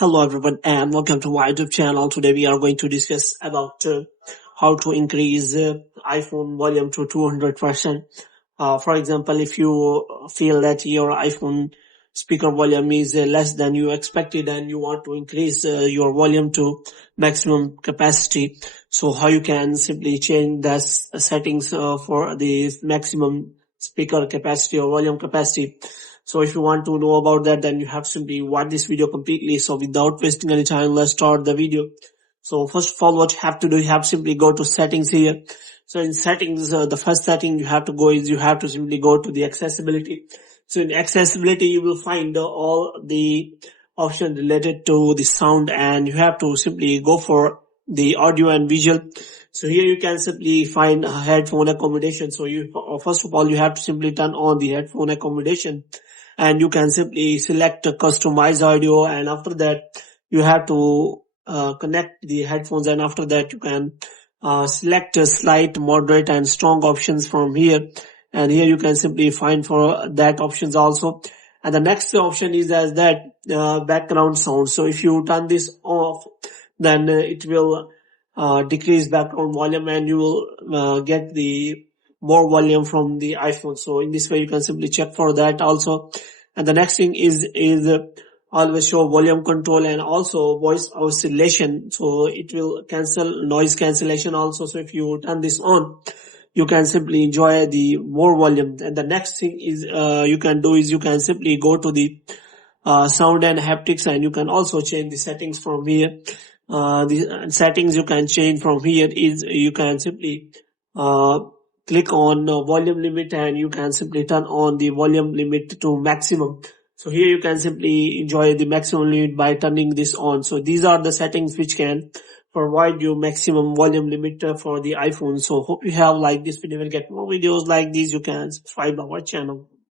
Hello everyone and welcome to my YouTube channel. Today we are going to discuss about how to increase iPhone volume to 200%. For example, if you feel that your iPhone speaker volume is less than you expected and you want to increase your volume to maximum capacity, so how you can simply change the settings for the maximum speaker capacity or volume capacity. So if you want to know about that, then you have to simply watch this video completely. So without wasting any time, let's start the video. So first of all, what you have to do, you have to simply go to settings here. So in settings, the first setting you have to go is you have to simply go to the accessibility. So in accessibility, you will find all the options related to the sound, and you have to simply go for the audio and visual. So here you can simply find a headphone accommodation. So you first of all, you have to simply turn on the headphone accommodation, and you can simply select a customized audio, and after that you have to connect the headphones, and after that you can select a slight, moderate and strong options from here, and here you can simply find for that options also. And the next option is as that background sound. So if you turn this off, then it will decrease background volume and you will get the more volume from the iPhone. So in this way you can simply check for that also. And the next thing is always show volume control and also voice oscillation. So it will cancel noise cancellation also. So if you turn this on, you can simply enjoy the more volume. And the next thing is you can do is you can simply go to the sound and haptics, and you can also change the settings from here. The settings you can change from here is you can simply click on volume limit, and you can simply turn on the volume limit to maximum. So here you can simply enjoy the maximum limit by turning this on. So these are the settings which can provide you maximum volume limit for the iPhone. So hope you have liked this video. Will get more videos like these. You can subscribe our channel.